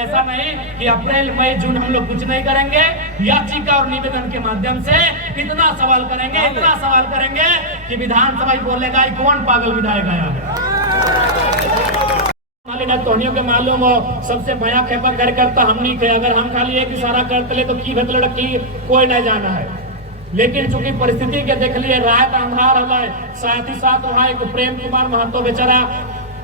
ऐसा नहीं कि अप्रैल मई जून हम लोग कुछ नहीं करेंगे। याचिका और निवेदन के माध्यम से इतना सवाल करेंगे कि विधानसभा बोलेगा कौन पागल विधायक आया है। तोहनियों के मालूम हो सबसे बया खेपा कर करता हम नहीं थे। अगर हम खाली एक इशारा करते ले तो की भेद लड़की कोई नहीं जाना है। लेकिन चूंकि परिस्थिति के देख लिए रात अंधार हमें, साथ ही साथ वहाँ एक प्रेम कुमार महतो बेचारा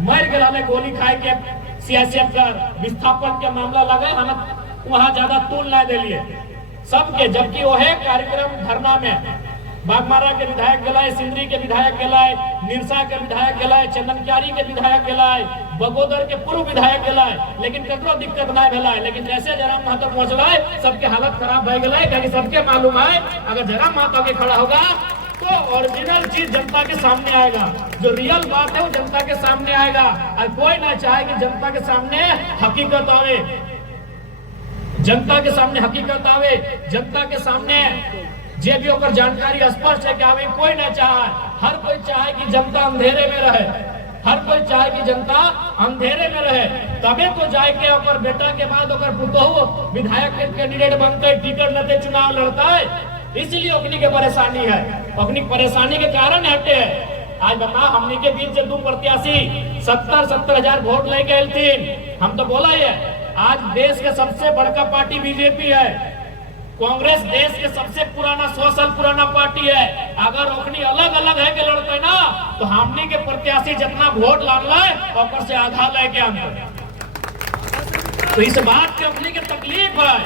मर गए, गोली खाए के सीआईसीएफ का विस्थापन के मामला लगे, हम वहाँ ज्यादा तूल न दिलिए सबके। जबकि वो है कार्यक्रम धरना में बागमारा के विधायक गलाए, सिंदरी के विधायक गलाए, निरसा के विधायक गलाए, चंदनक्यारी के विधायक गलाए, बगोदर के पूर्व विधायक गलाए, लेकिन ककरो दिक्कत नहीं भेलाए। लेकिन जैसे जयराम महतो पहुंचलाए सबके हालत खराब भय गए, क्योंकि सबके मालूम है अगर जयराम महतो के खड़ा होगा तो ओरिजिनल चीज जनता के सामने आएगा, जो रियल बात है वो जनता के सामने आएगा। और कोई ना चाहे कि जनता के सामने हकीकत आवे, जनता के सामने हकीकत आवे, जनता के सामने जे भी होकर जानकारी स्पष्ट है कि आवे। कोई ना चाहे, हर कोई चाहे कि जनता अंधेरे में रहे, हर कोई चाहे कि जनता अंधेरे में रहे, तबे तो जाए के ओकर बेटा के बाद ओकर पुतोहू विधायक के कैंडिडेट बनते, टिकट लेते, चुनाव लड़ता है। इसलिए अपनी के परेशानी है, अपनी परेशानी के कारण हटे है। आज बता हमने के बीच से 2 प्रत्याशी 70 हजार वोट लेके आए थे। हम तो बोला है आज देश के सबसे बड़का पार्टी बीजेपी है, कांग्रेस देश के सबसे पुराना 100 साल पुराना पार्टी है। अगर ओखनी अलग अलग है के लड़ते ना तो हमने के प्रत्याशी जितना वोट लाना है से आधा लेके आना। तो इस बात की अपनी के तकलीफ है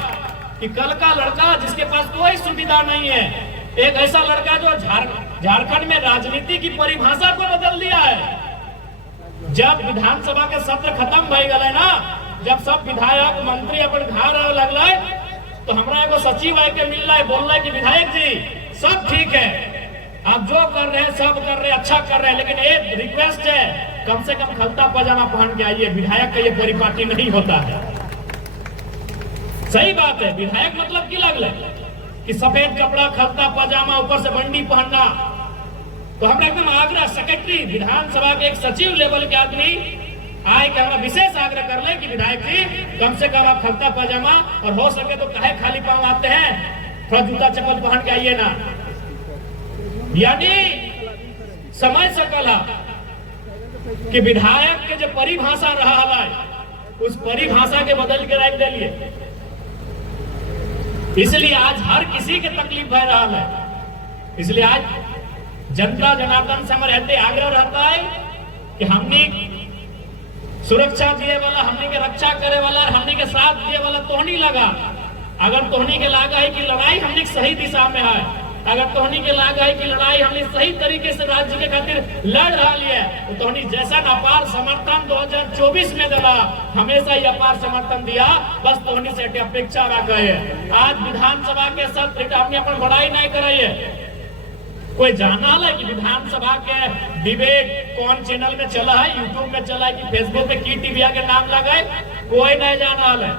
कि कल का लड़का जिसके पास कोई सुविधा नहीं है, एक ऐसा लड़का जो झारखंड में राजनीति की परिभाषा को बदल दिया है। जब विधानसभा के सत्र खत्म भय गए ना, जब सब विधायक मंत्री अपन घर लगल तो हमारा एगो सचिव आके मिल रहा है, बोल रहा है कि विधायक जी सब ठीक है, आप जो कर रहे हैं सब कर रहे हैं, अच्छा कर रहे हैं, लेकिन एक रिक्वेस्ट है कम से कम खलता पजामा पहन के आइए। विधायक का ये परिपाटी नहीं होता है। सही बात है, विधायक मतलब की लगल कि सफेद कपड़ा, खलता पजामा, ऊपर से बंडी पहनना। तो हम एकदम आग्रह सेक्रेटरी विधानसभा के एक सचिव लेवल के आदमी आए कि हमारा विशेष आग्रह कर ले कि विधायक जी कम से कम आप खलता पजामा और हो सके तो कहे खाली पांव आते हैं, थोड़ा जूता चप्पल पहन के आइए ना। यानी समझ सकल कि विधायक के जो परिभाषा रहा है उस परिभाषा के बदल के रख दिलिए। इसलिए आज हर किसी के तकलीफ भय रहा है। इसलिए आज जनता जनार्दन से हमारे आग्रह रहता है कि हमने सुरक्षा दिए वाला, हमने के रक्षा करे वाला, हमने के साथ दिए वाला तोहनी लगा। अगर तोहनी के लागा है कि लड़ाई हमने सही दिशा में है, अगर तोहनी के लागा है कि लड़ाई हमने सही तरीके से राज्य के खातिर लड़ रहा है, तो तोहनी जैसा अपार समर्थन 2024 में दिला, हमेशा ही अपार समर्थन दिया, बस तोहनी से अपेक्षा रखे। आज विधानसभा के सत्र हमने अपन बड़ाई नहीं कराइए। कोई जाना है कि विधानसभा के डिबेट कौन चैनल में चला है, यूट्यूब में चला है कि फेसबुक पे की टीवीआ के नाम लगाए, कोई नहीं जाना है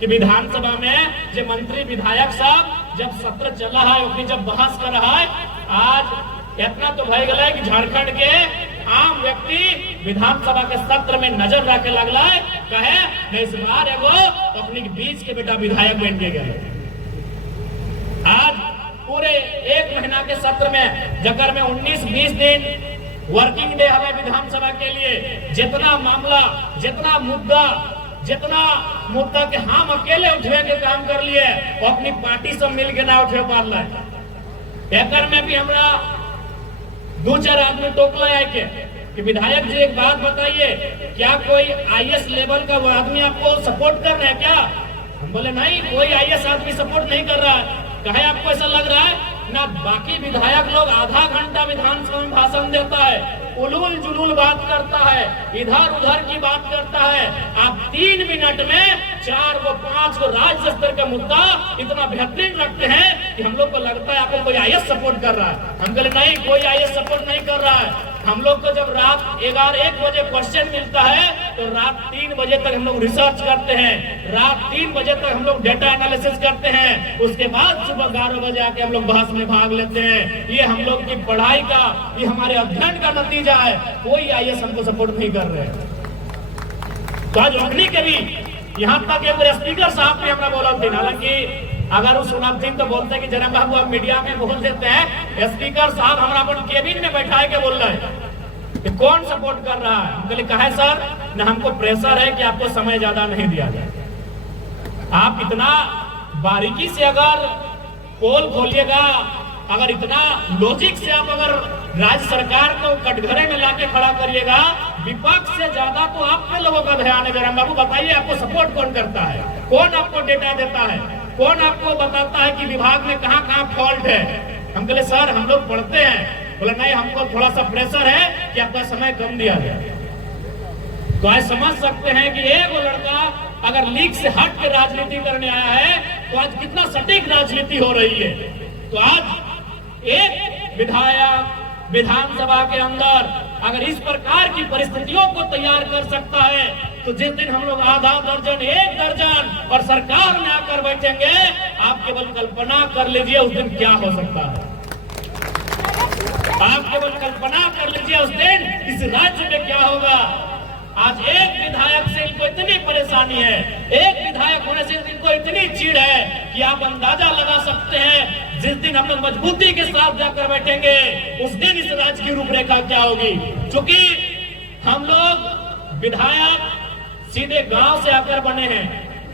कि विधानसभा में जो मंत्री विधायक साहब जब सत्र चला है, अपनी जब बहस कर रहा है, आज इतना तो भय गया कि झारखंड के आम व्यक्ति विधानसभा के सत्र में नजर रखे लगला है, कहे इस बार एगो अपने बीच के बेटा विधायक बन के गए। आज पूरे 1 महीना के सत्र में जगर में 19-20 दिन वर्किंग डे है विधानसभा के लिए, जितना मामला, जितना मुद्दा के हम अकेले उठे के काम कर लिए, वो अपनी पार्टी सब मिल के ना उठे पाल रहे। एकर में भी हमरा 2-4 आदमी टोकला है कि विधायक जी एक बात बताइए, क्या कोई आईएएस लेवल का वो आदमी आपको सपोर्ट कर रहा है क्या? हम बोले नहीं, कोई आईएएस आदमी सपोर्ट नहीं कर रहा है। कहे आपको ऐसा लग रहा है ना? बाकी विधायक लोग आधा घंटा विधानसभा में भाषण देता है, उलूल जुलूल बात करता है, इधर उधर की बात करता है, आप 3 मिनट में 4 को 5 को राज्य स्तर का मुद्दा इतना बेहतरीन रखते हैं कि हम लोग को लगता है आपको कोई आईएएस सपोर्ट कर रहा है। हम कहले नहीं, कोई आईएएस सपोर्ट नहीं कर रहा है। हम लोग को जब रात 11-1 बजे क्वेश्चन मिलता है तो रात 3 बजे तक हम लोग रिसर्च करते हैं, रात 3 बजे तक हम लोग डेटा एनालिसिस करते हैं, उसके बाद सुबह 11 बजे आके हम लोग बहस में भाग लेते हैं। ये हम लोग की पढ़ाई का, ये हमारे अध्ययन का नतीजा है। कोई आईएएस हमको सपोर्ट नहीं कर रहे। तो आज रोकने के भी यहाँ तक एक स्पीकर साहब भी हमें बोला थे, हालांकि अगर वो सुनाते तो बोलते कि जरा बाबू आप मीडिया में बोल देते हैं, स्पीकर साहब हमारा अपन केबिन में बैठा के बोल रहे हैं कि कौन सपोर्ट कर रहा है। हम कहा है सर न, हमको प्रेशर है कि आपको समय ज्यादा नहीं दिया जाए। आप इतना बारीकी से अगर पोल खोलिएगा, अगर इतना लॉजिक से आप अगर राज्य सरकार को कटघरे में लाके खड़ा करिएगा, विपक्ष से ज्यादा तो आप पे लोगों का ध्यान है। जयराम बाबू बताइए, आपको सपोर्ट कौन करता है? कौन आपको डेटा देता है? कौन आपको बताता है कि विभाग में कहाँ कहाँ फॉल्ट है? हम कहे सर हम लोग पढ़ते हैं। बोला नहीं, हमको थोड़ा सा प्रेशर है कि आपका समय कम दिया जाए। तो आज समझ सकते हैं कि एक वो लड़का अगर लीग से हट के राजनीति करने आया है तो आज कितना सटीक राजनीति हो रही है। तो आज एक विधायक विधानसभा के अंदर अगर इस प्रकार की परिस्थितियों को तैयार कर सकता है, तो जिस दिन हम लोग आधा दर्जन, एक दर्जन और सरकार में आकर बैठेंगे, आप केवल कल्पना कर लीजिए उस दिन क्या हो सकता है। आप केवल कल्पना कर लीजिए उस दिन इस राज्य में क्या होगा। आज एक विधायक से इनको इतनी परेशानी है, एक विधायक होने से इनको इतनी चीड़ है कि आप अंदाजा लगा सकते हैं जिस दिन हम लोग मजबूती के साथ जाकर बैठेंगे उस दिन इस राज्य की रूपरेखा क्या होगी। क्योंकि हम लोग विधायक सीधे गांव से आकर बने हैं,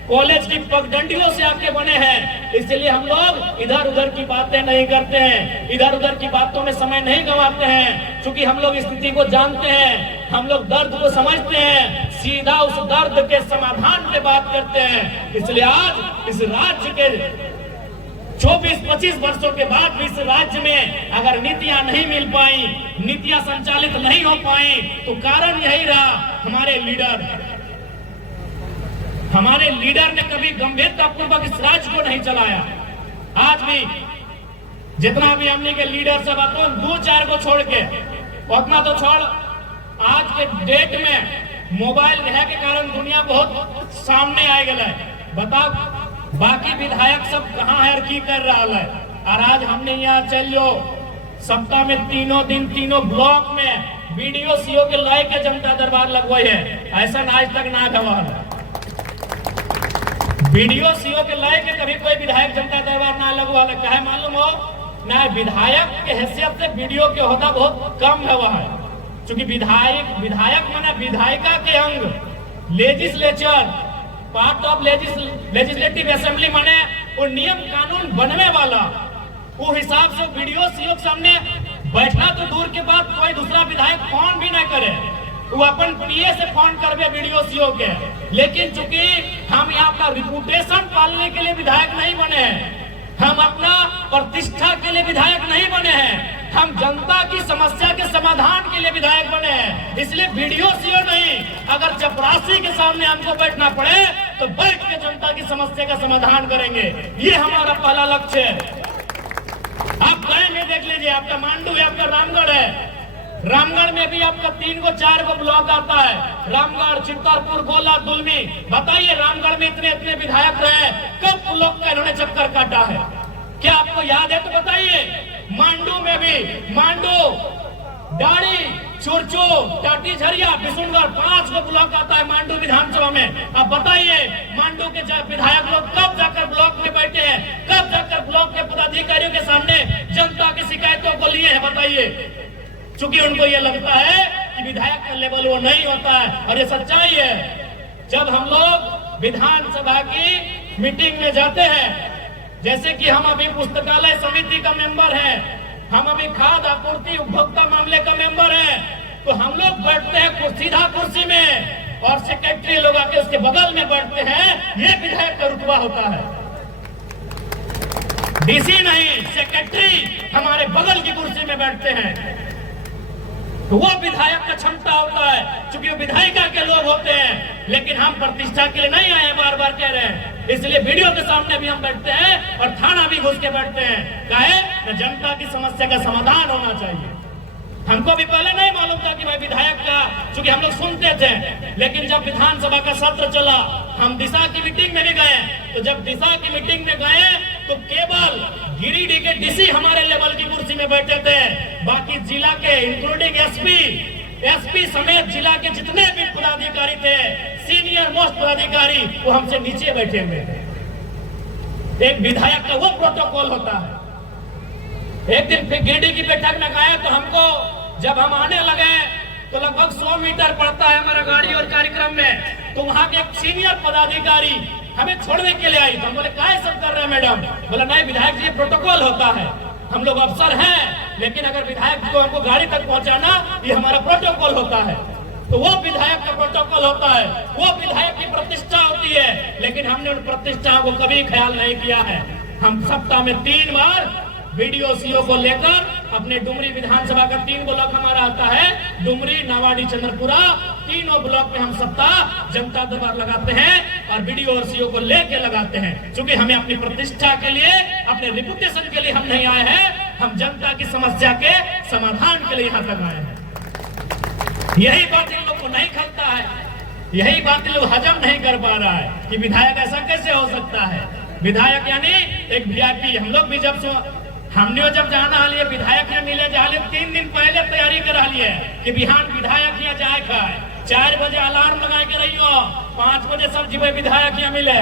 कॉलेज की पगडंडियों से आके बने हैं, इसलिए हम लोग इधर उधर की बातें नहीं करते हैं, इधर उधर की बातों में समय नहीं गंवाते हैं। क्योंकि हम लोग स्थिति को जानते हैं, हम लोग दर्द को समझते हैं, सीधा उस दर्द के समाधान पे बात करते हैं। इसलिए आज इस राज्य के 24-25 वर्षों के बाद भी इस राज्य में अगर नीतियां नहीं मिल पाई, नीतियां संचालित नहीं हो पाई, तो कारण यही रहा हमारे लीडर ने कभी गंभीरतापूर्वक इस राज्य को नहीं चलाया। आज भी जितना भी हमने के लीडर सब आते हैं, 2-4 को छोड़ के, उतना तो छोड़, आज के डेट में मोबाइल रहे के कारण दुनिया बहुत सामने आ गया है। बताओ बाकी विधायक सब कहाँ है और की कर रहा है। और आज हमने यहाँ चल लो सप्ताह में 3 दिन 3 ब्लॉक में वीडियो सीओ के लाए के जनता दरबार लगवाई है। ऐसा आज तक ना गवा है। वीडियो सीओ के लाए के कभी कोई विधायक जनता दरबार ना लगवा लगा है। मालूम हो ना, विधायक के हैसियत से वीडियो के होता बहुत कम हुआ है। क्योंकि विधायक माने विधायिका के अंग, legislature, part of legislative assembly माने वो नियम कानून बनने वाला, वो हिसाब से वीडियो सीओ के सामने बैठना तो दूर के बाद कोई दूसरा विधायक फोन भी नहीं करे, वो अपन पीए से फोन करवे वीडियो सीओ के। लेकिन चूंकि हम यहाँ का रिपुटेशन पालने के लिए विधायक नहीं बने हैं, हम अपना प्रतिष्ठा के लिए विधायक नहीं बने हैं, हम जनता की समस्या के समाधान के लिए विधायक बने हैं। इसलिए वीडियो सीओ नहीं, अगर चपरासी के सामने हमको बैठना पड़े तो बैठ के जनता की समस्या का समाधान करेंगे। ये हमारा पहला लक्ष्य है। आप कहेंगे, देख लीजिए, आपका मांडू है, आपका रामगढ़ है, रामगढ़ में भी आपका 3-4 ब्लॉक आता है, रामगढ़, चित्तरपुर, गोला, दुलमी। बताइए रामगढ़ में इतने विधायक रहे, कब ब्लॉक का इन्होंने चक्कर काटा है? क्या आपको याद है तो बताइए। मांडू में भी, मांडू, डाड़ी, चुरचू, टाटी झरिया, बिशुनगढ़ 5 ब्लॉक आता है मांडू विधानसभा में। अब बताइए मांडू के विधायक लोग कब जाकर ब्लॉक में बैठे हैं, कब जाकर ब्लॉक के पदाधिकारियों के सामने जनता की शिकायतों को लिए हैं? बताइए। क्योंकि उनको ये लगता है कि विधायक का लेवल वो नहीं होता है, और ये सच्चाई है। जब हम लोग विधानसभा की मीटिंग में जाते हैं, जैसे कि हम अभी पुस्तकालय समिति का मेंबर हैं, हम अभी खाद्य आपूर्ति उपभोक्ता मामले का मेंबर हैं, तो हम लोग बैठते हैं सीधा कुर्सी में और सेक्रेटरी लोग आके उसके बगल में बैठते हैं। ये विधायक का रुतबा होता है, डीसी नहीं, सेक्रेटरी हमारे बगल की कुर्सी में बैठते हैं। तो वो विधायक का क्षमता होता है, क्योंकि वो विधायिका के लोग होते हैं। लेकिन हम प्रतिष्ठा के लिए नहीं आए, बार बार कह रहे हैं। इसलिए वीडियो के सामने भी हम बैठते हैं और थाना भी घुस के बैठते हैं। काहे? जनता की समस्या का समाधान होना चाहिए। हमको भी पहले नहीं मालूम था कि भाई विधायक का, क्योंकि हम लोग सुनते थे, लेकिन जब विधानसभा का सत्र चला, हम दिशा की मीटिंग में भी गए। तो जब दिशा की मीटिंग में गए तो केवल गिरिडीह के डीसी हमारे लेवल की कुर्सी में बैठे थे, बाकी जिला के इंक्लूडिंग एसपी समेत जिला के जितने भी पदाधिकारी थे सीनियर मोस्ट पदाधिकारी वो हमसे नीचे बैठे हुए थे। एक विधायक का वो प्रोटोकॉल होता है। एक दिन फिर गिरडी की बैठक में गए तो हमको जब हम आने लगे तो लगभग 100 मीटर पड़ता है हमारा गाड़ी और कार्यक्रम में, तो वहां के एक सीनियर पदाधिकारी हमें छोड़ने के लिए आई। तो हम बोले क्या सब कर रहे हैं मैडम? बोला नहीं विधायक जी, ये प्रोटोकॉल होता है, हम लोग अफसर हैं, लेकिन अगर विधायक जी को हमको गाड़ी तक पहुंचाना ये हमारा प्रोटोकॉल होता है। तो वो विधायक का प्रोटोकॉल होता है, वो विधायक की प्रतिष्ठा होती है, लेकिन हमने उन प्रतिष्ठाओं को कभी ख्याल नहीं किया है। हम सप्ताह में 3 बार वीडियो सीओ को लेकर अपने डुमरी विधानसभा का 3 ब्लॉक हमारा आता है, डुमरी, नावाडी, चंद्रपुरा, तीनों ब्लॉक में हम सप्ताह जनता दरबार लगाते हैं और वीडियो और सीओ को लेके लगाते हैं। क्योंकि हमें अपनी प्रतिष्ठा के लिए, अपने रिपुटेशन के लिए हम नहीं आए हैं, हम जनता की समस्या के समाधान के लिए यहाँ तक आए हैं। यही बात इन लोग को नहीं खलता है, यही बात इन लोग हजम नहीं कर पा रहा है कि विधायक ऐसा कैसे हो सकता है। विधायक यानी एक वीआईपी। हम लोग भी हमने जब जाना हालिए विधायक ने मिले जाले 3 दिन पहले तैयारी करा लिए कि बिहान विधायक यहाँ जाए खाए, 4 बजे अलार्म लगा के रहियो, 5 बजे सब जीवे विधायक यहाँ मिले।